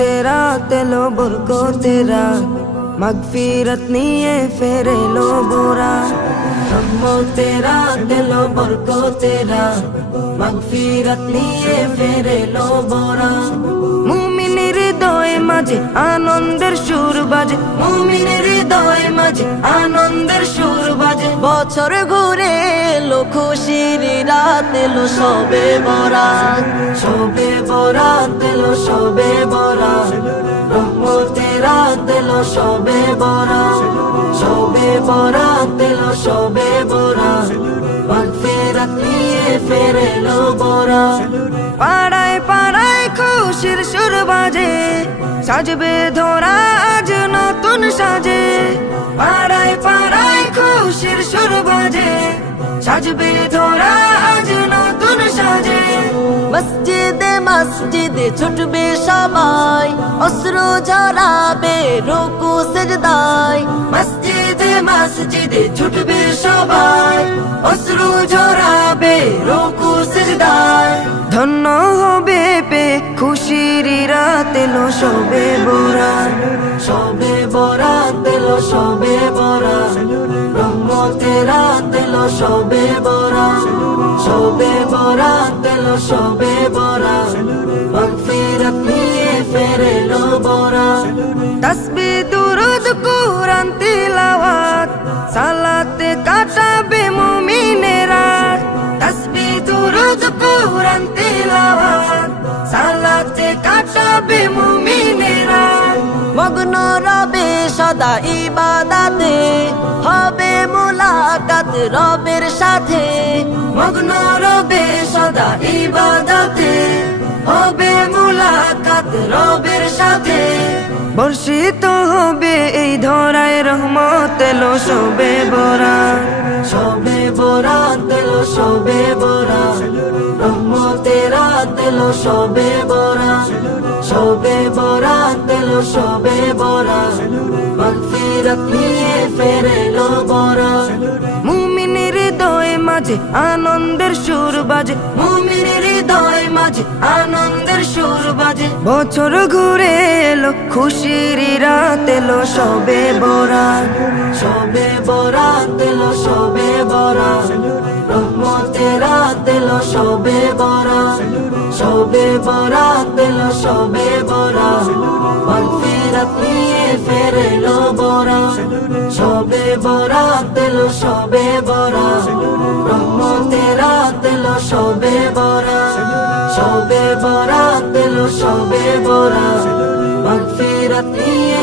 तेरा तेलो बुरको तेरा मगफिरत निये फेरे लो बुरा। रब्बो तेरा दिलो बुरको तेरा मगफिरत निये फेरे लो बुरा। মুমিনের হৃদয়ে মাঝে আনন্দের সুর বাজে, মুমিনের হৃদয়ে মাঝে আনন্দের সুর বাজে। বছর ঘুরে এলো খুশির রাত এলো সবে বরাত, সবে বরাত এলো সবে বরাত। রহমতের রাত এলো সবে বরাত, সবে বরাত এলো সবে বরাত। মাগফিরাত নিয়ে ফেরে এলো বরাত। পাড়ায় পাড়ায় খুশির সুর বাজে, সাজবে ধরা আজ নতুন সাজে। পাড়ায় পাড়ায় খুশির সুর বাজে, সাজবে ধরা আজ নতুন সাজে। মসজিদে মসজিদে ছুটবে সবাই, অশ্রু ঝরাবে রুকু সিজদায়। মসজিদে মসজিদে ছুটবে সবাই, অশ্রু ঝরাবে রুকু সিজদায়। ধন্য হবে পে খুশির রাত এলো সবে বরাত, সবে বরাত এলো সবে বরাত। রহমতের রাত এলো সবে বরাত, সবে বরাত এলো সবে বরাত। মাগফিরাত নিয়ে ফেরে এলো বরাত। তাসবিহ দুরূদ কুরআন তিলাওয়াত, সালাতে কাটাবে মুমিনেরা। তাসবিহ দুরূদ কুরআন তিলাওয়াত, সালাতে কাটাবে মুমিনেরা। মগ্ন রবে সদা ইবাদতে, হবে মুলাকাত রবের সাথে। মগ্ন রবে সদা ইবাদতে, হবে মুলাকাত রবের সাথে। বর্ষিত হবে এই ধরায় রহমত এলো সবে বরাত, সবে বরাত এলো সবে বরাত। রহমতের রাত এলো সবে বরাত, সবে বরাত এলো সবে বরাত। মাগফিরাত নিয়ে ফেরে এলো বরাত। মুমিনের হৃদয়ে মাঝে আনন্দের সুর বাজে, মুমিনের হৃদয়ে মাঝে আনন্দের সুর বাজে। বছর ঘুরে এলো খুশির রাত এলো সবে বরাত, সবে বরাত এলো সবে বরাত। রহমতের রাত এলো সবে বরাত, সবে বরাত এলো সবে বরাত। মাগফিরাত নিয়ে ফেরে এলো বরাত, সবে বরাত এলো সবে বরাত। রহমতের রাত এলো সবে বরাত, সবে বরাত এলো সবে বরাত। মাগফিরাত নিয়ে